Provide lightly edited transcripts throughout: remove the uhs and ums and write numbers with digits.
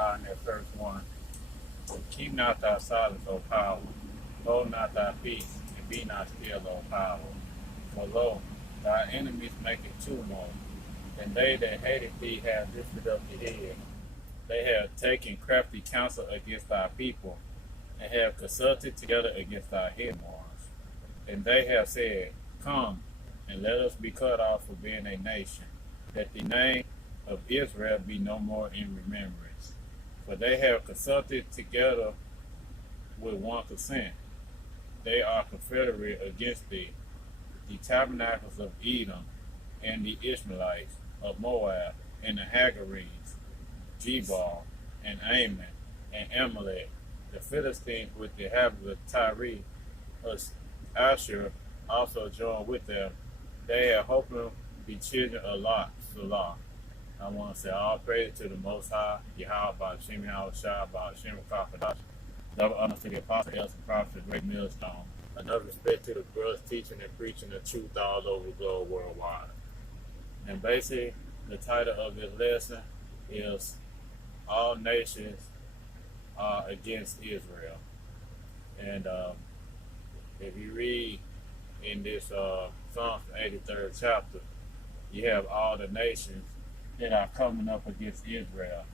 9 at verse 1. Keep not thy silence, O power. Hold not thy peace, and be not still, O power. For lo, thy enemies make a tumult, and they that hated thee have lifted up the head. They have taken crafty counsel against thy people, and have consulted together against thy hidden ones. And they have said, Come, and let us be cut off from being a nation, that the name of Israel be no more in remembrance. For they have consulted together with one consent. They are confederate against thee, the tabernacles of Edom, and the Ishmaelites of Moab, and the Hagarenes, Jebal, and Ammon, and Amalek, the Philistines with the inhabitants of Tyre, Asher also joined with them. They have hoped to be children of Lot, Salah. I want to say all praise to the Most High, Yahweh, by Shem Shai, by Shem Kakadash. Double honor to the apostle, elders, and prophets, the great millstone. Another respect to the brothers teaching and preaching the truth all over the globe worldwide. And basically, the title of this lesson is All Nations Are Against Israel. And if you read in this Psalms 83rd chapter, you have all the nations that are coming up against Israel.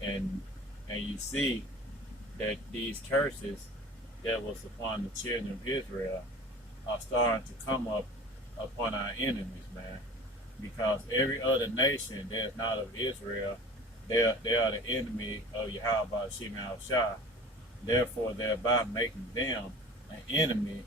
And you see that these curses that was upon the children of Israel are starting to come up upon our enemies, man. Because every other nation that is not of Israel, they are the enemy of Yahweh Shem Shai. Therefore, thereby making them an enemy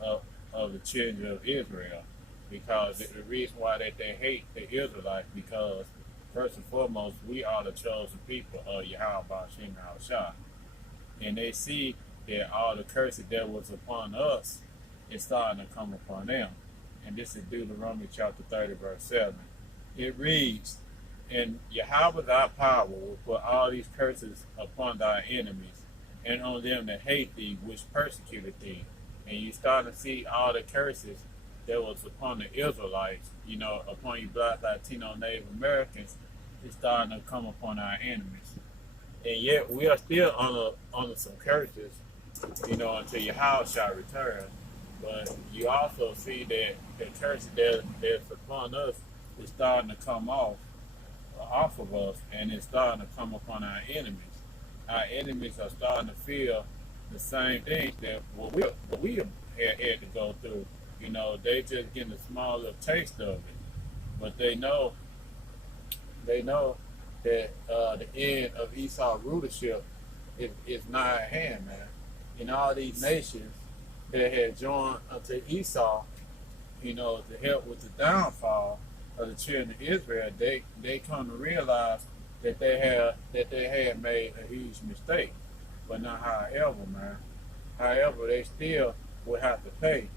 of the children of Israel. Because the reason why that they hate the Israelites, because first and foremost, we are the chosen people of Yahweh Shem Shai. And they see that all the curses that was upon us is starting to come upon them. And this is Deuteronomy chapter 30, verse 7. It reads, And Yahweh thy power will put all these curses upon thy enemies, and on them that hate thee, which persecuted thee. And you start to see all the curses that was upon the Israelites, upon you Black, Latino, Native Americans, it's starting to come upon our enemies. And yet we are still under some curses, until Yahweh shall return. But you also see that the curses that's upon us is starting to come off of us, and it's starting to come upon our enemies. Our enemies are starting to feel the same things that what we have had to go through. They just getting a small little taste of it, but they know that the end of Esau's rulership is nigh at hand, man. And all these nations that had joined unto Esau, to help with the downfall of the children of Israel, they come to realize that they had made a huge mistake. But not however, man. However, they still will have to pay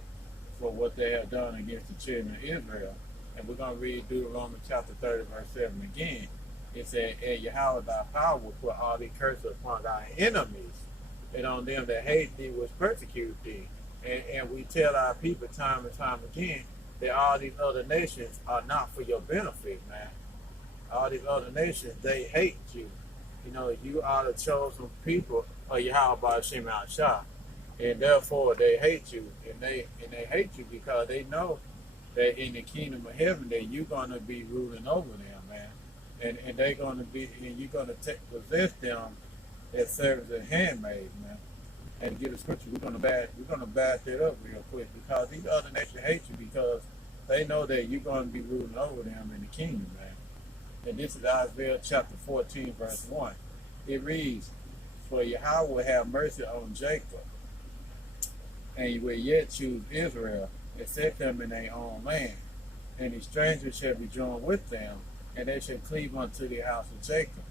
for what they have done against the children of Israel. And we're going to read Deuteronomy chapter 30, verse 7 again. It said, And Yahweh thy power will put all these curses upon thy enemies, and on them that hate thee which persecute thee. And we tell our people time and time again that all these other nations are not for your benefit, man. All these other nations, they hate you. You are the chosen people of Yahweh Shem Shai. And therefore they hate you. And they hate you because they know that in the kingdom of heaven that you're gonna be ruling over them, man. And they're gonna be, and you're gonna possess them as servants and handmaids, man. And to get the scripture, we're gonna back that up real quick, because these other nations hate you because they know that you're gonna be ruling over them in the kingdom, man. And this is Isaiah chapter 14, verse 1. It reads, For Yahweh will have mercy on Jacob, and he will yet choose Israel, and set them in their own land. And the strangers shall be joined with them, and they shall cleave unto the house of Jacob.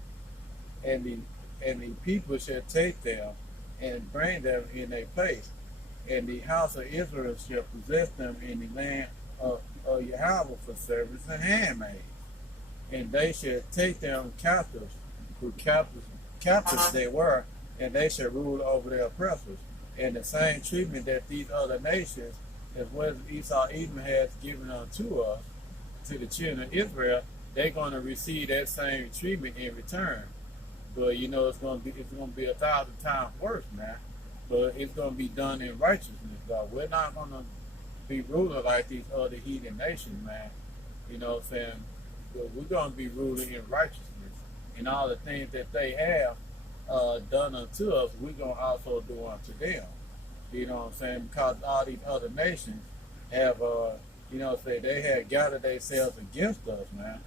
And the people shall take them, and bring them in their place. And the house of Israel shall possess them in the land of Yahweh for servants and handmaids. And they shall take them captives, who captives they were, and they shall rule over their oppressors. And the same treatment that these other nations, as well as Esau Edom has given unto us, to the children of Israel, they're going to receive that same treatment in return. But you know it's gonna be 1,000 times worse, man. But it's gonna be done in righteousness, though. We're not gonna be ruler like these other heathen nations, man. You know what I'm saying? But we're gonna be ruling in righteousness. And all the things that they have done unto us, we're gonna also do unto them. You know what I'm saying? Because all these other nations have you know what I'm saying, they have gathered themselves against us, man.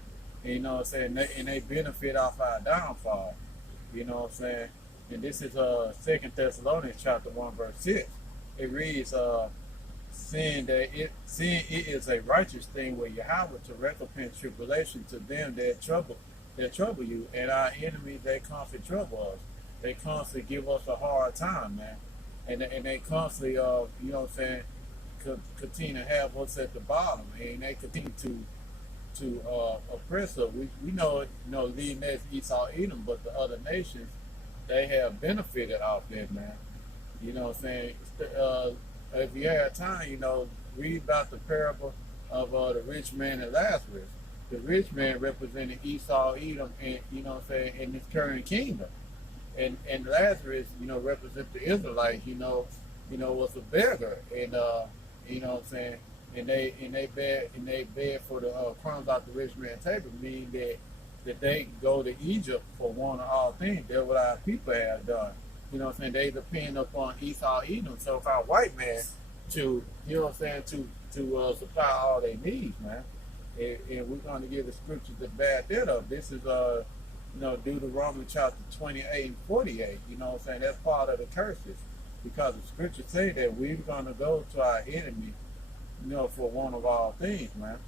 And, you know what I'm saying? And they benefit off our downfall. You know what I'm saying? And this is 2 Thessalonians chapter 1 verse 6. It reads, seeing it is a righteous thing with Yahweh to recompense tribulation to them that trouble you, and our enemies they constantly trouble us. They constantly give us a hard time, man. And they constantly you know what I'm saying, continue to have us at the bottom, and they continue to oppress us. We know, leading that's Esau Edom, but the other nations, they have benefited off that, man. You know what I'm saying? If you have time, read about the parable of the rich man and Lazarus. The rich man represented Esau Edom, and you know what I'm saying, in this current kingdom. And Lazarus, represents the Israelites, was a beggar, and you know what I'm saying, and they beg for the crumbs out the rich man's table, meaning that they go to Egypt for one of all things. That's what our people have done. You know what I'm saying? They depend upon Esau Edom, so if our white man to, you know what I'm saying, to supply all their needs, man. And we're going to give the scriptures to back that up. This is Deuteronomy chapter 28 and 48. You know what I'm saying? That's part of the curses, because the scriptures say that we're going to go to our enemy, for one of all things, man.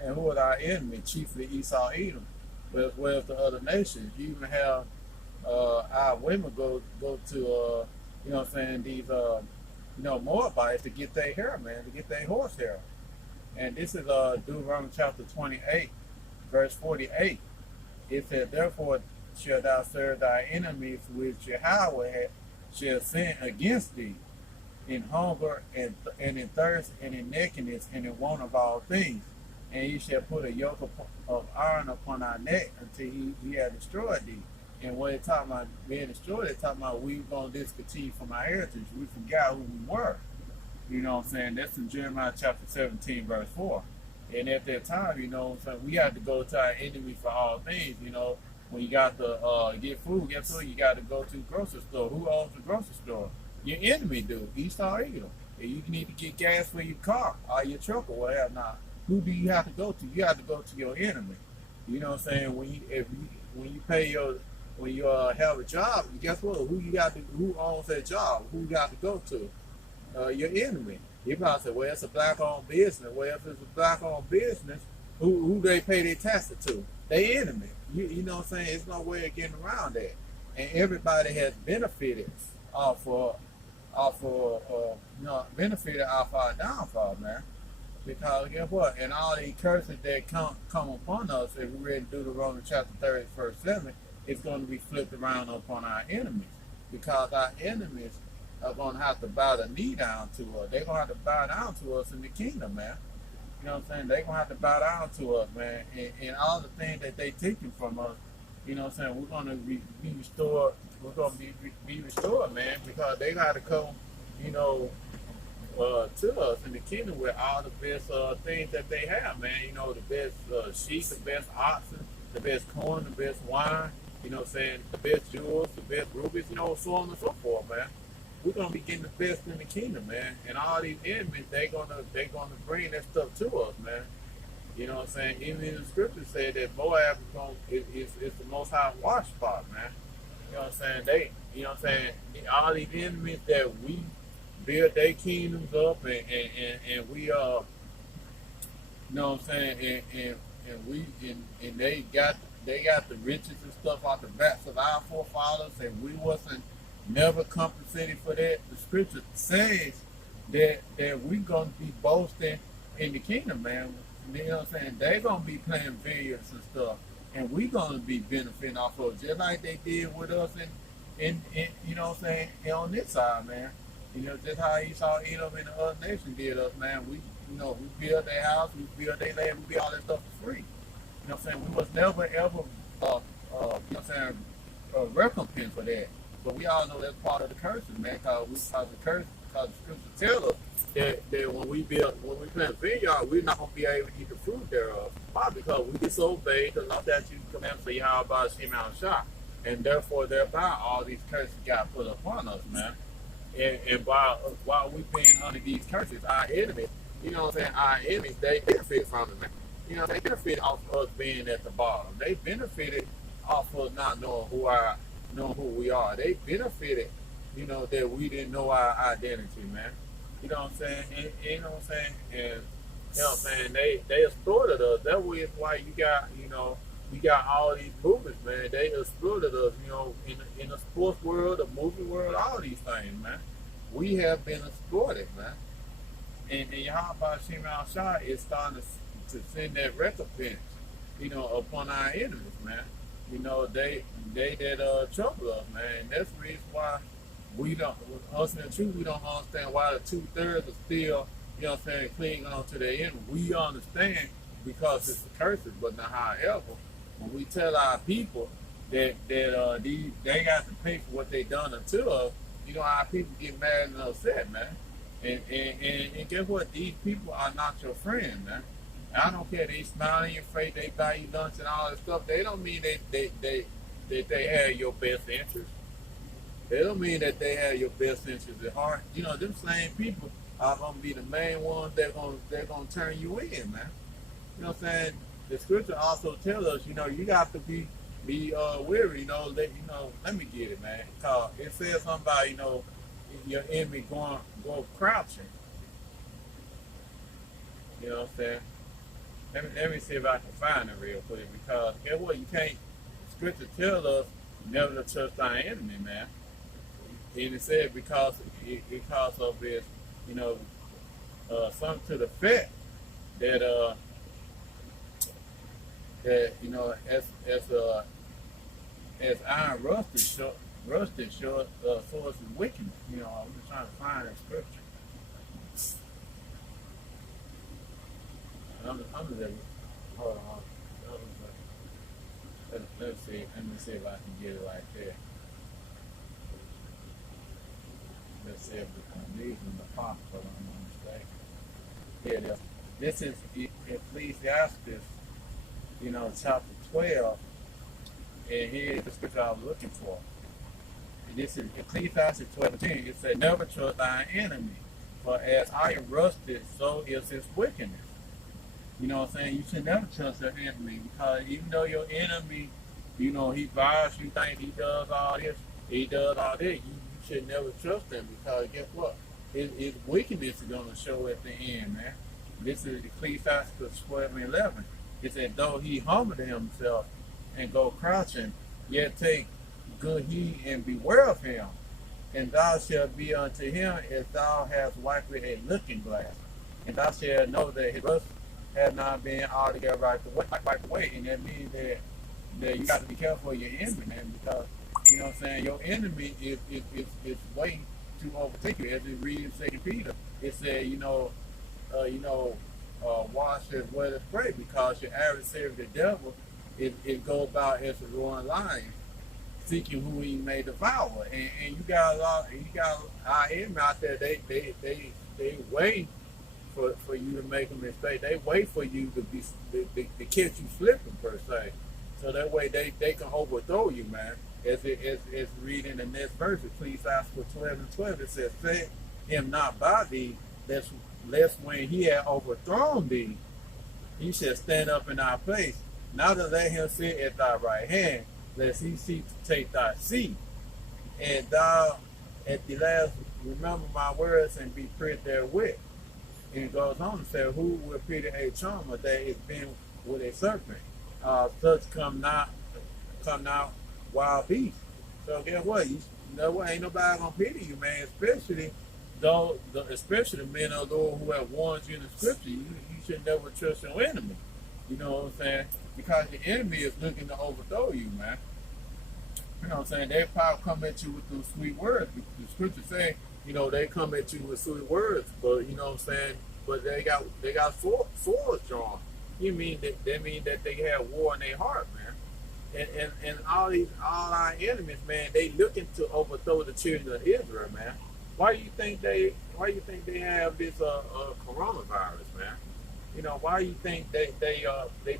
And who are our enemy? Chiefly Esau Edom, but as well as the other nations. You even have our women go to you know what I'm saying, these Moabites to get their hair, man, to get their horse hair. And this is Deuteronomy chapter 28, verse 48. It said, therefore shalt thou serve thy enemies which Yahweh shall send against thee, in hunger and in thirst and in nakedness and in want of all things. And he shall put a yoke of iron upon our neck until he had destroyed thee. And when it's talking about being destroyed, it's talking about we going to discontinue from our heritage. We forgot who we were. You know what I'm saying? That's in Jeremiah chapter 17, verse 4. And at that time, you know what I'm saying, we had to go to our enemy for all things. When you got to get food, you got to go to the grocery store. Who owns the grocery store? Your enemy do. Esau Edom. And you need to get gas for your car or your truck or whatever. Now, who do you have to go to? You have to go to your enemy. You know what I'm saying? When you have a job, guess what? Who owns that job? Who you got to go to? Your enemy. You probably say, well, it's a black-owned business. Well, if it's a black-owned business, who they pay their taxes to? Their enemy. You know what I'm saying? It's no way of getting around that. And everybody has benefited off our downfall, man. Because guess what? And all these curses that come upon us, if we read Deuteronomy chapter 30, verse 7, it's going to be flipped around upon our enemies. Because our enemies are going to have to bow the knee down to us. They're going to have to bow down to us in the kingdom, man. You know what I'm saying? They're going to have to bow down to us, man. And all the things that they taking from us, you know what I'm saying? We're going to be restored. We're going to be restored, man, because they got to come, to us in the kingdom with all the best things that they have, man. The best sheep, the best oxen, the best corn, the best wine, you know what I'm saying? The best jewels, the best rubies, so on and so forth, man. We're gonna be getting the best in the kingdom, man. And all these enemies, they're gonna bring that stuff to us, man. You know what I'm saying? Even in the scriptures say that Moab is the most high wash spot, man. You know what I'm saying? All these enemies that we build their kingdoms up, and we you know what I'm saying, and they got the riches and stuff out the backs of our forefathers, and we wasn't never compensated for that. The scripture says that we're gonna be boasting in the kingdom, man. You know what I'm saying? They're gonna be playing vineyards and stuff, and we're gonna be benefiting off of it, just like they did with us in you know what I'm saying, on this side, man. Just how Esau Edom and the other nation did us, man. We build their house, we build their land, we build all that stuff for free. You know what I'm saying? We was never ever you know what I'm saying, recompense for that. But we all know that's part of the curses, man, because the scripture tells us that when we plant a vineyard, we're not gonna be able to eat the fruit thereof. Why? Because we disobeyed the law that you command for Yahweh Shem Al Shah. And therefore thereby all these curses got put upon us, man. And while we being under these curses, our enemies, you know what I'm saying, our enemies, they benefit from it, man. You know, they benefit off us being at the bottom. They benefited off of not knowing who we are. They benefited, you know, that we didn't know our identity, man. You know what I'm saying? And you know what I'm saying? And you know what I'm saying? They exploited us. That is why we got all these movies, man. They exploited us, you know, in the sports world, the movie world, all these things, man. We have been exploited, man. And Yahweh Shem Al Shah is starting to send that recompense, you know, upon our enemies, man. You know, they that trouble us, man. And that's the reason why us in the truth, we don't understand why the 2/3 are still, you know what I'm saying, clinging on to their enemy. We understand because it's a curse, but not however. When we tell our people that they got to pay for what they done unto us, you know, our people get mad and upset, man. And guess what? These people are not your friend, man. I don't care. They smile in your face, they buy you lunch and all that stuff. They don't mean that they have your best interest. They don't mean that they have your best interest at heart. You know, them same people are gonna be the main ones they're gonna turn you in, man. You know what I'm saying? The scripture also tells us, you know, you got to be weary, you know, let me get it, man. Cause it says something about, you know, your enemy go crouching. You know what I'm saying? Let me see if I can find it real quick, because guess what? You can't. Scripture tells us never to trust our enemy, man. And it said because of this, you know, something to the effect that you know, as iron rusted short source of wickedness. You know, I'm just trying to find that scripture. I'm just hold on. Let me see if I can get it right there. Let's see if I'm using the pop, but I'm not mistaken. Yeah, this is Ecclesiastes, you know, chapter 12, and here's the scripture I was looking for. And this is Ecclesiastes 12:10. It said, "Never trust thine enemy, for as iron rusted, so is his wickedness." You know what I'm saying? You should never trust your enemy, because even though your enemy, you know, he buys you think he does all this, you should never trust him, because guess what? His wickedness is going to show at the end, man. This is Ecclesiastes 12:11. It said, "Though he humbled himself and go crouching, yet take good heed and beware of him. And thou shalt be unto him as thou hast wiped with a looking glass. And thou shalt know that his rust has not been altogether wiped away." And that means that you got to be careful of your enemy, man, because, you know what I'm saying, your enemy is waiting to overtake you. As we read in 2 Peter, it said, wash as well as pray, because your adversary, the devil, it go about as a roaring lion, seeking who he may devour. And you got our enemy out there. They wait for you to make a mistake. They wait for you to catch you slipping, per se. So that way they can overthrow you, man. As read in the next verse, Ecclesiastes 12:12, it says, "Set him not by thee, lest when he had overthrown thee, he shall stand up in thy place. Now to let him sit at thy right hand, lest he seek to take thy seat. And thou at the last remember my words and be pricked therewith." And it goes on to say, "Who will pity a charmer that is been with a serpent? Such come not wild beasts." So guess what? You know what? Ain't nobody gonna pity you, man. Especially the men of the Lord who have warned you in the scripture. You should never trust your enemy. You know what I'm saying? Because your enemy is looking to overthrow you, man. You know what I'm saying? They probably come at you with those sweet words. The scripture say, you know, they come at you with sweet words, but you know what I'm saying? But they got swords drawn. They mean that they have war in their heart, man. And all our enemies, man, they looking to overthrow the children of Israel, man. Why you think they have this coronavirus, man? You know, why you think they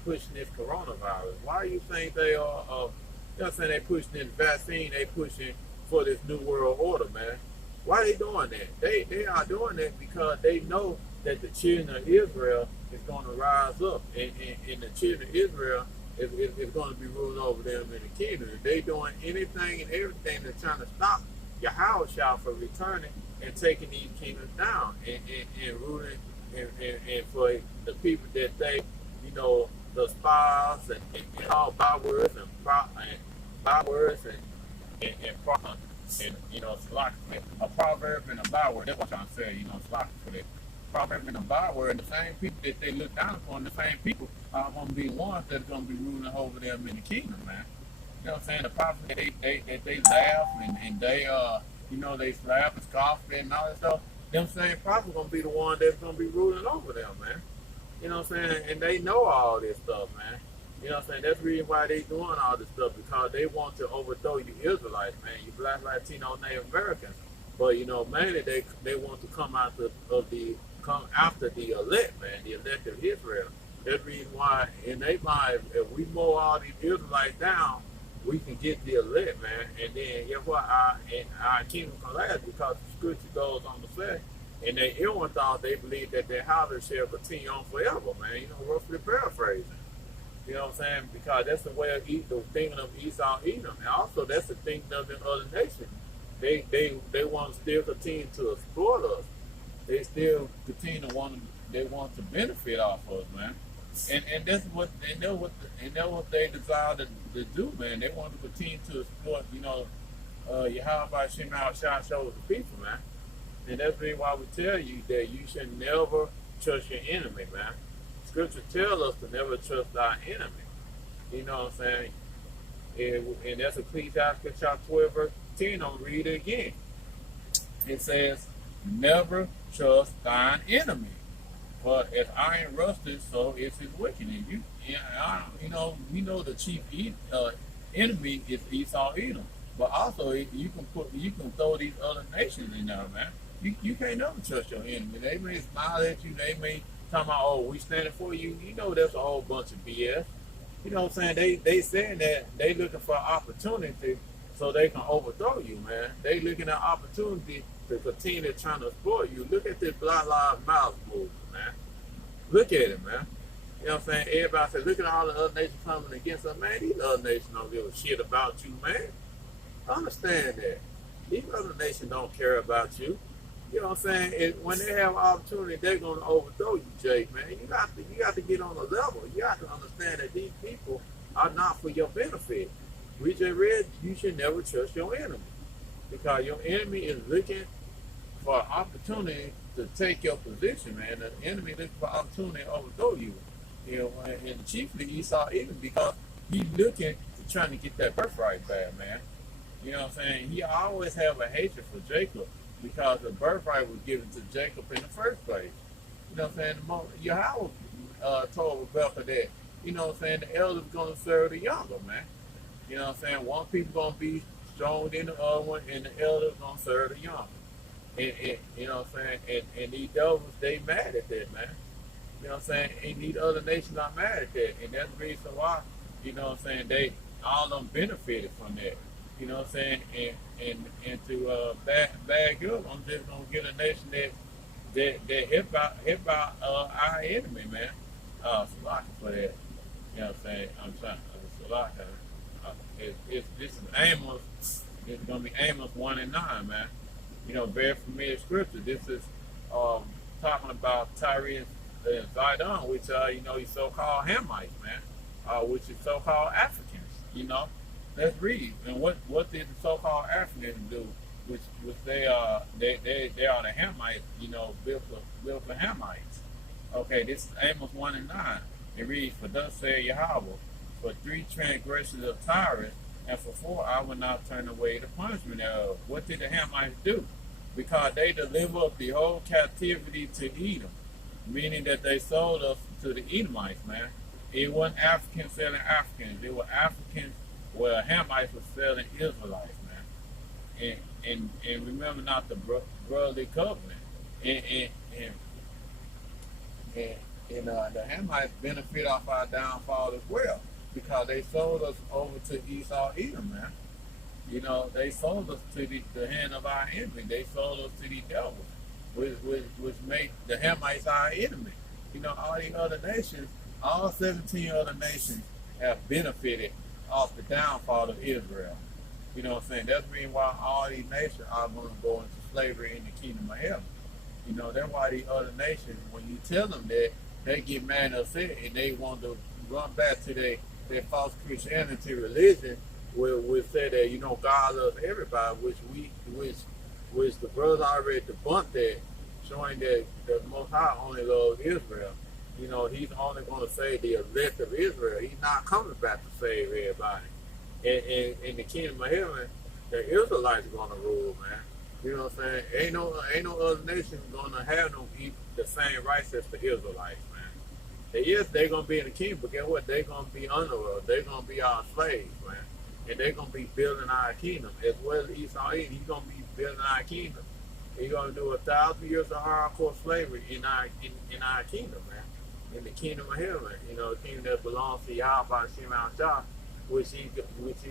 pushing this coronavirus? Why you think they are you know what I'm saying, they pushing this vaccine, they pushing for this new world order, man? Why they doing that? They are doing that because they know that the children of Israel is going to rise up, and the children of Israel is going to be ruling over them in the kingdom. If they doing anything and everything to trying to stop Yahweh from returning and taking these kingdoms down and ruling and for the people that they, you know, the spies and all bywords and bywords and you know, slack a proverb and a byword. That's what I'm trying to say. You know, slack for that proverb and a byword. The same people that they look down upon, the same people are going to be ones that's going to be ruling over them in the kingdom, man. You know what I'm saying? The prophets they laugh and they you know, they laugh and scoff and all that stuff. Them same prophets gonna be the one that's gonna be ruling over them, man. You know what I'm saying? And they know all this stuff, man. You know what I'm saying? That's the reason why they doing all this stuff, because they want to overthrow you Israelites, man. You Black, Latino, Native Americans. But you know, mainly they want to come after the elect, man, the elect of Israel. That's the reason why in their mind, if we mow all these Israelites down, we can get the elect, man. And then guess what? Our kingdom collapse, because the scripture goes on to say, and they ill thought they believe that their house shall continue on forever, man. You know, roughly paraphrasing. You know what I'm saying? Because that's the way of the thinking of Esau Edom. And also that's the thinking of the other nations. They want to still continue to exploit us. They still continue to they want to benefit off us, man. And that's what they desire to do, man. They want to continue to exploit, you know, Yahweh Shema Shah shows the people, man. And that's the reason why we tell you that you should never trust your enemy, man. Scripture tells us to never trust our enemy. You know what I'm saying? And that's Ecclesiastes chapter 12, verse 10. I'll read it again. It says, never trust thine enemy. But if iron rusted, so is his wickedness. You know, we know the chief enemy is Esau Edom. But also, you can throw these other nations in there, man. You can't never trust your enemy. They may smile at you. They may talk about, oh, we standing for you. You know, that's a whole bunch of BS. You know what I'm saying? They saying that they looking for opportunity so they can overthrow you, man. They looking at opportunity to continue trying to exploit you. Look at this Black Lives Matter movement, man. Look at it, man. You know what I'm saying? Everybody say, look at all the other nations coming against us, man. These other nations don't give a shit about you, man. Understand that. These other nations don't care about you. You know what I'm saying? When they have opportunity, they're going to overthrow you, Jake, man. You got to get on the level. You got to understand that these people are not for your benefit. We just read, you should never trust your enemy, because your enemy is looking for an opportunity to take your position, man. The enemy looking for opportunity to overthrow you. You know, and chiefly Esau Edom, because he's looking to trying to get that birthright back, man. You know what I'm saying? He always have a hatred for Jacob, because the birthright was given to Jacob in the first place. You know what I'm saying? Yahweh told Rebecca that, you know what I'm saying, the elder's going to serve the younger, man. You know what I'm saying? One people going to be stronger than the other one, and the elder's going to serve the younger. And you know what I'm saying? And these devils, they mad at that, man. You know what I'm saying? And these other nations are mad at that. And that's the reason why, you know what I'm saying, all of them benefited from that. You know what I'm saying? And to bag up, I'm just gonna get a nation that hip out our enemy, man. Salaka for that. You know what I'm saying? I'm trying Salaka. This is Amos. It's gonna be Amos 1 and 9, man. You know, very familiar scripture. This is talking about Tyre and Zidon, which you know, these so-called Hamites, man, which is so-called Africans. You know. Let's read. And what did the so-called Africans do? Which they are the Hamites, you know, built for Hamites. Okay, this is Amos 1 and 9. It reads, for thus saith Yahweh, for 3 transgressions of Tyre, and for 4 I will not turn away the punishment thereof. What did the Hamites do? Because they delivered up the whole captivity to Edom, meaning that they sold us to the Edomites, man. It wasn't Africans selling Africans. It were Africans Well, Hamites was selling Israelites, man. And remember not the brotherly covenant. And, and, and, and the Hamites benefit off our downfall as well because they sold us over to Esau Edom, man. You know, they sold us to the hand of our enemy. They sold us to the devils, which made the Hamites our enemy. You know, all the other nations, all 17 other nations have benefited off the downfall of Israel. You know what I'm saying? That's the reason why all these nations are going to go into slavery in the kingdom of heaven. You know, that's why the other nations, when you tell them that, they get mad and upset and they want to run back to their false Christianity religion, will say that, you know, God loves everybody, which the brothers already debunked that, showing that the Most High only loves Israel. You know, he's only going to save the elect of Israel. He's not coming back to save everybody. And in the kingdom of heaven, the Israelites are going to rule, man. You know what I'm saying? Ain't no other nation going to have the same rights as the Israelites, man. Yes, they're going to be in the kingdom, but guess what? They're going to be under us. They're going to be our slaves, man. And they're going to be building our kingdom. As well as Esau, he's going to be building our kingdom. He's going to do 1,000 years of hardcore slavery in our kingdom, man. In the kingdom of heaven, you know, the kingdom that belongs to Yahweh Shema Shah, which he's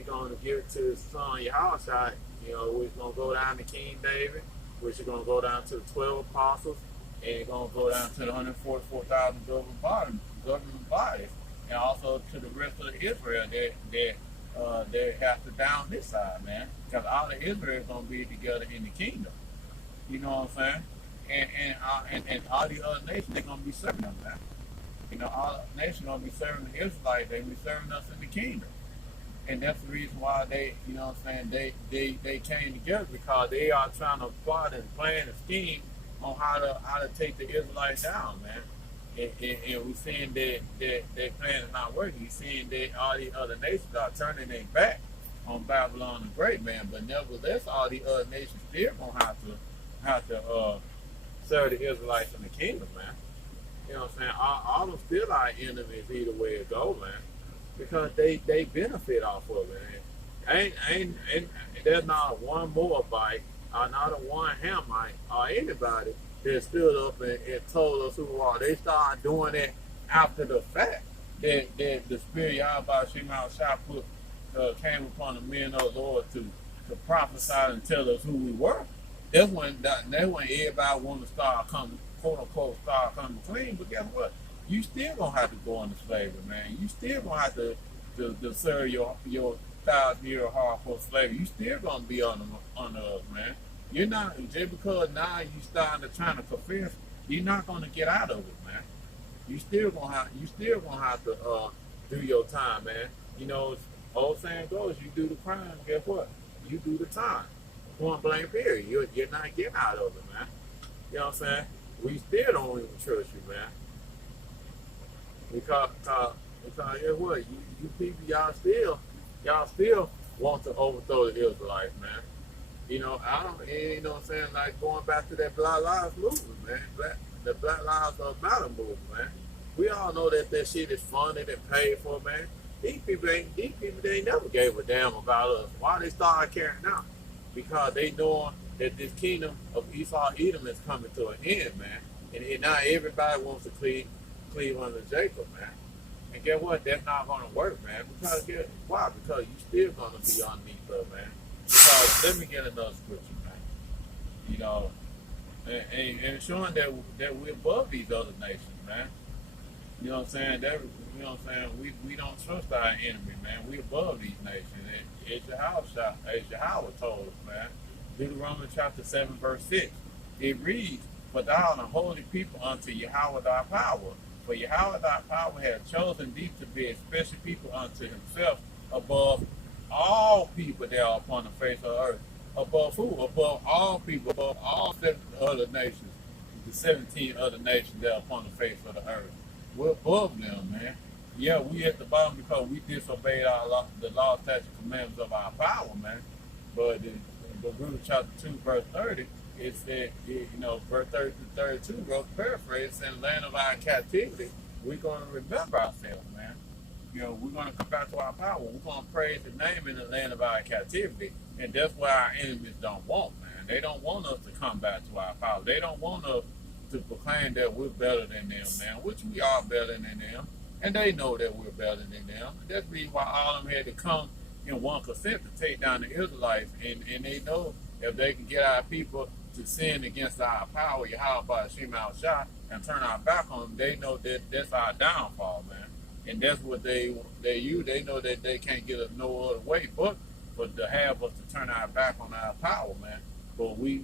going to give to his son Yahushua. You know, we're going to go down to King David, which is going to go down to the 12 apostles, and it's going to go down to the 144,000 government bodies, and also to the rest of Israel that have to down this side, man. Because all of Israel is going to be together in the kingdom. You know what I'm saying? And all the other nations, they're going to be serving them, man. You know, all nations are going to be serving the Israelites. They will be serving us in the kingdom. And that's the reason why they, you know what I'm saying, they came together, because they are trying to plot and plan and scheme on how to take the Israelites down, man. And we're seeing that their plan is not working. We're seeing that all the other nations are turning their back on Babylon the Great, man. But nevertheless, all the other nations still gonna have to serve the Israelites in the kingdom, man. You know what I'm saying? All of them still our enemies either way it go, man. Because they benefit off of it. Ain't there's not one Moabite or not a one Hamite or anybody that stood up and told us who we are. They started doing it after the fact that the Spirit Yahweh Shema Shah came upon the men of the Lord to prophesy and tell us who we were. That's when everybody want to start coming, quote unquote, start coming clean. But guess what? You still gonna have to go into slavery, man. You still gonna have to serve your 1,000-year hardcore slavery. You still gonna be on us, man. You're not, just because now you starting to trying to confess, you're not gonna get out of it, man. You still gonna have to do your time, man. You know, old saying goes, you do the crime, guess what? You do the time. Point blank period. You're not getting out of it, man. You know what I'm saying? We still don't even trust you, man. Because guess what? You people, y'all still want to overthrow the Israelites, man. You know, you know what I'm saying? Like going back to that Black Lives movement, man. The Black Lives Matter movement, man. We all know that shit is funded and paid for, man. These people they never gave a damn about us. Why they started carrying out? Because they knowing that this kingdom of Esau Edom is coming to an end, man. And now everybody wants to cleave under Jacob, man. And guess what? That's not going to work, man. Because why? Because you still going to be underneath her, man. Because let me get another scripture, man. You know, and showing that we're above these other nations, man. You know what I'm saying? You know what I'm saying? We don't trust our enemy, man. We above these nations. It's Yahweh told us, man. Deuteronomy chapter 7, verse 6. It reads, "For thou art a holy people unto Yahweh thy power. For Yahweh thy power hath chosen thee to be a special people unto himself above all people that are upon the face of the earth." Above who? Above all people, above all other nations, the 17 other nations that are upon the face of the earth. We're above them, man. Yeah, we at the bottom because we disobeyed the law, statutes, commandments of our power, man. But in Hebrews chapter 2, verse 30, it said, you know, verse 30 to 32, wrote paraphrase, in the land of our captivity, we're going to remember ourselves, man. we're going to come back to our power. We're going to praise His name in the land of our captivity. And that's what our enemies don't want, man. They don't want us to come back to our power. They don't want us to proclaim that we're better than them, man, which we are better than them. And they know that we're better than them. And that's the reason why all of them had to come in one consent to take down the Israelites. And they know if they can get our people to sin against our power, Yahweh Shem Al Shah, and turn our back on them, they know that that's our downfall, man. And that's what they use. They know that they can't get us no other way but to have us to turn our back on our power, man. But we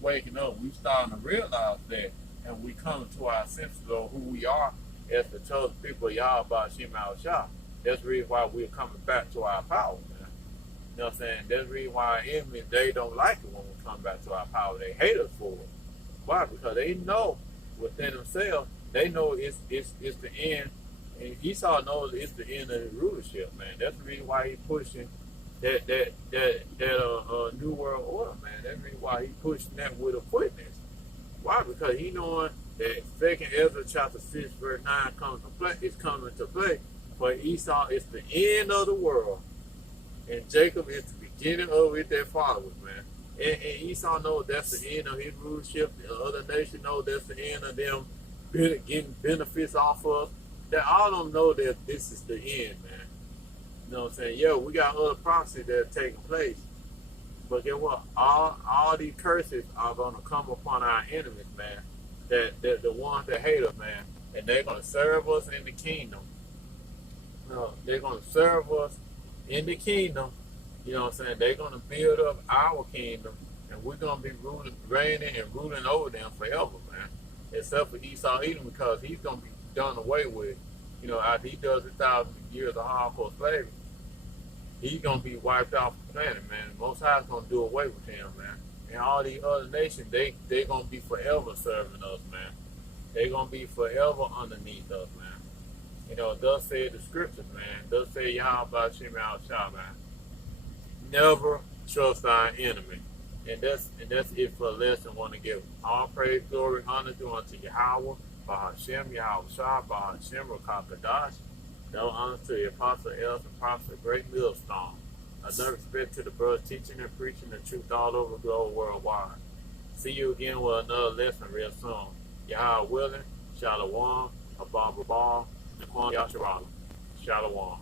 waking up, we starting to realize that, and we coming to our senses of who we are as the chosen people of Yahweh Shem Al Shah. That's the reason why we're coming back to our power, man. You know what I'm saying? That's the reason why our enemies, they don't like it when we come back to our power. They hate us for it. Why? Because they know within themselves, they know it's the end. And Esau knows it's the end of the rulership, man. That's the reason why he's pushing that new world order, man. That's the reason why he's pushing that with a quickness. Why? Because he knowing that 2nd Ezra chapter 6 verse 9 is coming to play. For Esau, it's the end of the world, and Jacob is the beginning of it that follows, man. And Esau knows that's the end of his rulership. The other nation knows that's the end of them getting benefits off of. That all of them know that this is the end, man. You know what I'm saying? Yeah, we got other prophecies that are taking place. But guess what? All these curses are going to come upon our enemies, man. That the ones that hate us, man. And they're going to serve us in the kingdom. They're going to serve us in the kingdom. You know what I'm saying? They're going to build up our kingdom. And we're going to be reigning and ruling over them forever, man. Except for Esau Edom, because he's going to be done away with. After he does 1,000 years of hardcore slavery, he's going to be wiped off the planet, man. Most High's going to do away with him, man. And all these other nations, they're going to be forever serving us, man. They're going to be forever underneath us, man. Thus say the scriptures, man. Thus say Yahweh Shem Al Shah, man. Never trust our enemy. And that's it for a lesson I want to give. All praise, glory, honor due unto Yahweh, Bahashem, Yahweh Shah, Bahashem, Rakakadash. No honor to the apostle, elders, and prophets, a great millstone. Another respect to the brothers teaching and preaching the truth all over the globe worldwide. See you again with another lesson real soon. Yahweh willing, Shalom, Abba Babal, Naquan Yasharala. Shalom.